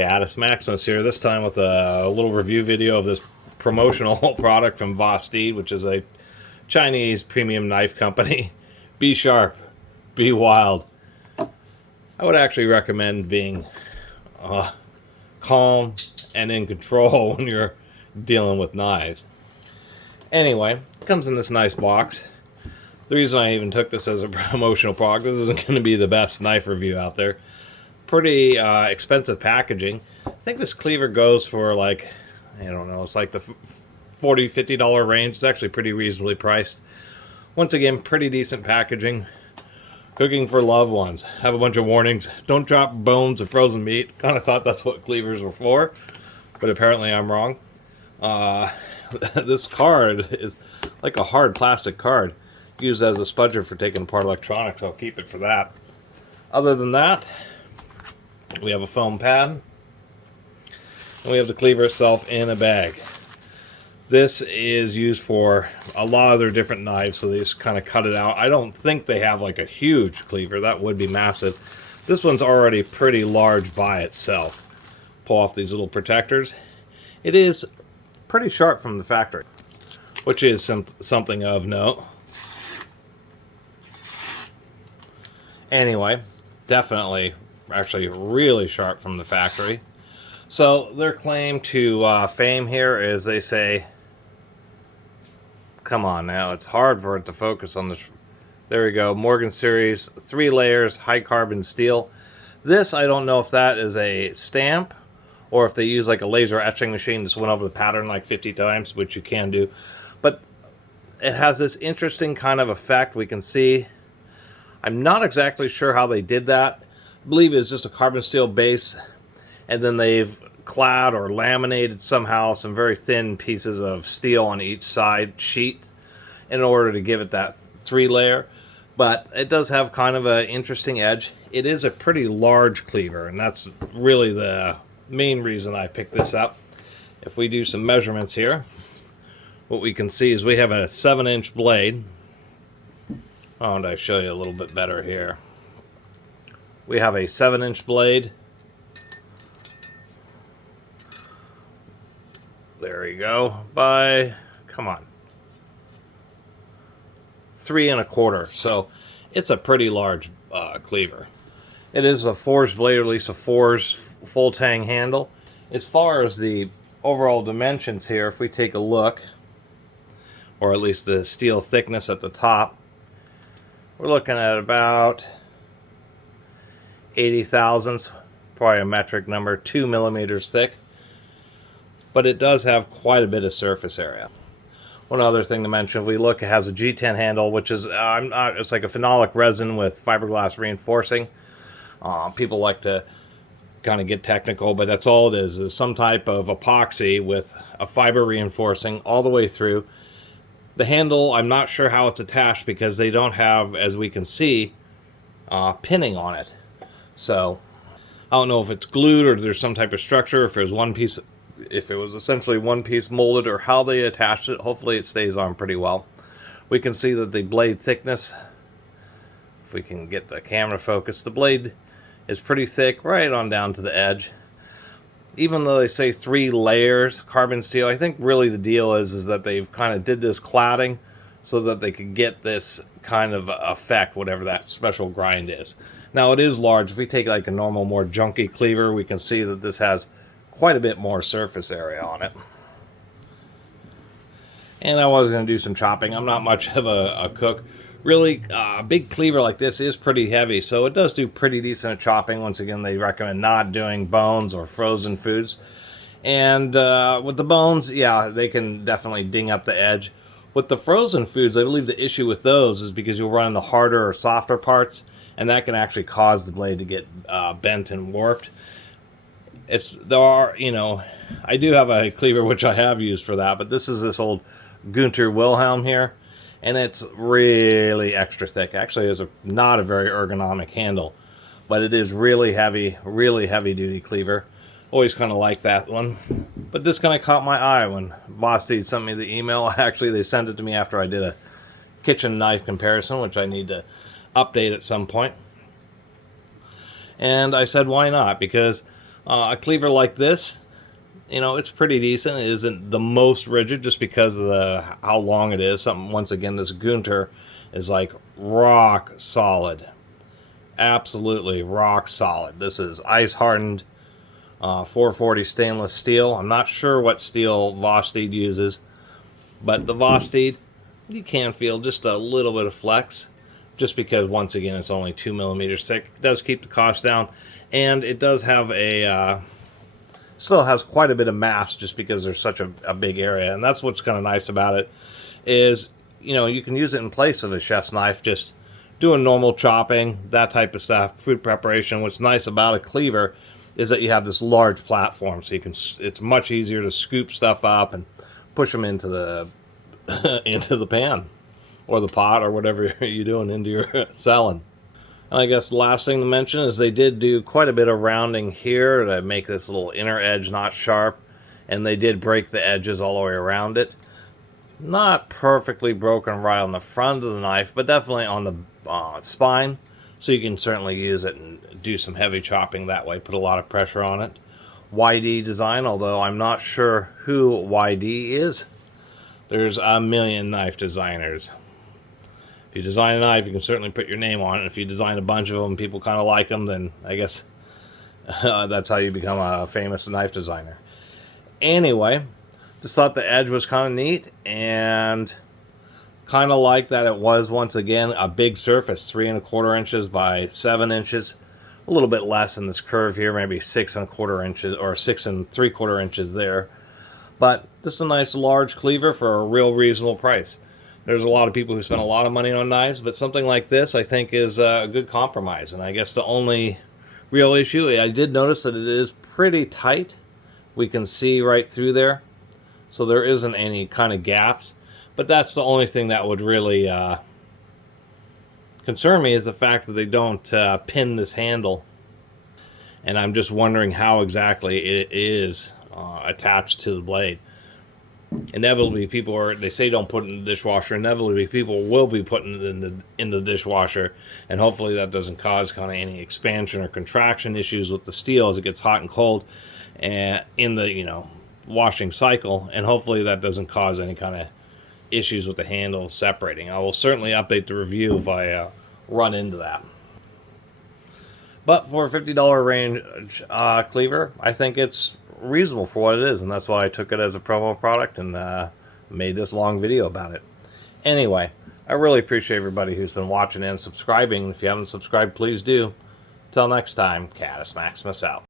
Catus, Maximus here, this time with a little review video of this promotional product from Vosteed, which is a Chinese premium knife company. Be sharp, be wild. I would actually recommend being calm and in control when you're dealing with knives. Anyway, it comes in this nice box. The reason I even took this as a promotional product, this isn't going to be the best knife review out there. Pretty expensive packaging. I think this cleaver goes for like, I don't know, it's like the $40–50 range. It's actually pretty reasonably priced. Once again, pretty decent packaging. Cooking for loved ones. Have a bunch of warnings. Don't drop bones of frozen meat. Kind of thought that's what cleavers were for, but apparently I'm wrong. This card is like a hard plastic card used as a spudger for taking apart electronics. I'll keep it for that. Other than that, we have a foam pad, and we have the cleaver itself in a bag. This is used for a lot of their different knives, so they just kind of cut it out. I don't think they have like a huge cleaver. That would be massive. This one's already pretty large by itself. Pull off these little protectors. It is pretty sharp from the factory, which is something of note. Anyway, definitely, actually really sharp from the factory. So their claim to fame here is they say, come on now, it's hard for it to focus on this. There we go, Morgan Series, 3 layers, high carbon steel. This, I don't know if that is a stamp or if they use like a laser etching machine. Just went over the pattern like 50 times, which you can do. But it has this interesting kind of effect. We can see, I'm not exactly sure how they did that. I believe it's just a carbon steel base, and then they've clad or laminated somehow some very thin pieces of steel on each side sheet in order to give it that 3-layer. But it does have kind of an interesting edge. It is a pretty large cleaver, and that's really the main reason I picked this up. If we do some measurements here, what we can see is we have a 7-inch blade. Why don't I show you a little bit better here? We have a 7-inch blade. There we go. By, come on, 3 1/4. So it's a pretty large cleaver. It is a forged blade, or at least a forged full tang handle. As far as the overall dimensions here, if we take a look, or at least the steel thickness at the top, we're looking at about 80 thousandths, probably a metric number, 2 millimeters thick. But it does have quite a bit of surface area. One other thing to mention, if we look, it has a G10 handle, which is it's like a phenolic resin with fiberglass reinforcing. People like to kind of get technical, but that's all it is some type of epoxy with a fiber reinforcing all the way through. The handle, I'm not sure how it's attached because they don't have, as we can see, pinning on it. So I don't know if it's glued or there's some type of structure, if there's one piece, if it was essentially one piece molded, or how they attached it. Hopefully it stays on pretty well. We can see that the blade thickness, if we can get the camera focused, the blade is pretty thick right on down to the edge. Even though they say 3 layers carbon steel, I think really the deal is that they've kind of did this cladding so that they could get this kind of effect, whatever that special grind is. Now it is large. If we take like a normal, more junky cleaver, we can see that this has quite a bit more surface area on it. And I was going to do some chopping. I'm not much of a cook. Really, a big cleaver like this is pretty heavy, so it does do pretty decent at chopping. Once again, they recommend not doing bones or frozen foods. And with the bones, yeah, they can definitely ding up the edge. With the frozen foods, I believe the issue with those is because you'll run in the harder or softer parts, and that can actually cause the blade to get bent and warped. There are, you know, I do have a cleaver which I have used for that, but this is this old Gunther Wilhelm here, and it's really extra thick. Actually, it's not a very ergonomic handle, but it is really heavy duty cleaver. Always kind of like that one. But this kind of caught my eye when Vosteed sent me the email. Actually, they sent it to me after I did a kitchen knife comparison, which I need to update at some point. And I said, why not? Because A cleaver like this, you know, it's pretty decent. It isn't the most rigid just because of how long it is. Once again, this Gunter is like rock solid. Absolutely rock solid. This is ice hardened 440 stainless steel. I'm not sure what steel Vosteed uses, but the Vosteed, you can feel just a little bit of flex, just because once again it's only 2 millimeters thick. It does keep the cost down, and it does have still has quite a bit of mass just because there's such a big area. And that's what's kind of nice about it, is, you know, you can use it in place of a chef's knife, just doing normal chopping, that type of stuff, food preparation. What's nice about a cleaver is that you have this large platform, so you can, it's much easier to scoop stuff up and push them into the into the pan or the pot or whatever you're doing into your salad. And I guess the last thing to mention is they did do quite a bit of rounding here to make this little inner edge not sharp, and they did break the edges all the way around it. Not perfectly broken right on the front of the knife, but definitely on the spine, so you can certainly use it and do some heavy chopping that way, put a lot of pressure on it. YD design, although I'm not sure who YD is. There's a million knife designers. If you design a knife, you can certainly put your name on it. If you design a bunch of them, people kind of like them, then I guess that's how you become a famous knife designer. Anyway, just thought the edge was kind of neat, and kind of like that it was, once again, a big surface, 3 1/4 inches by 7 inches. A little bit less in this curve here, maybe 6 1/4 inches or 6 3/4 inches there. But this is a nice large cleaver for a real reasonable price. There's a lot of people who spend a lot of money on knives, but something like this I think is a good compromise. And I guess the only real issue, I did notice that it is pretty tight. We can see right through there, so there isn't any kind of gaps. But that's the only thing that would really concern me, is the fact that they don't pin this handle. And I'm just wondering how exactly it is attached to the blade. Inevitably, they say don't put it in the dishwasher. Inevitably, people will be putting it in the dishwasher, and hopefully that doesn't cause kind of any expansion or contraction issues with the steel as it gets hot and cold, and in the, you know, washing cycle. And hopefully that doesn't cause any kind of issues with the handle separating. I will certainly update the review if I run into that. But for a $50 range cleaver, I think it's reasonable for what it is, and that's why I took it as a promo product and made this long video about it. Anyway, I really appreciate everybody who's been watching and subscribing. If you haven't subscribed, please do. Till next time, Catus Maximus out.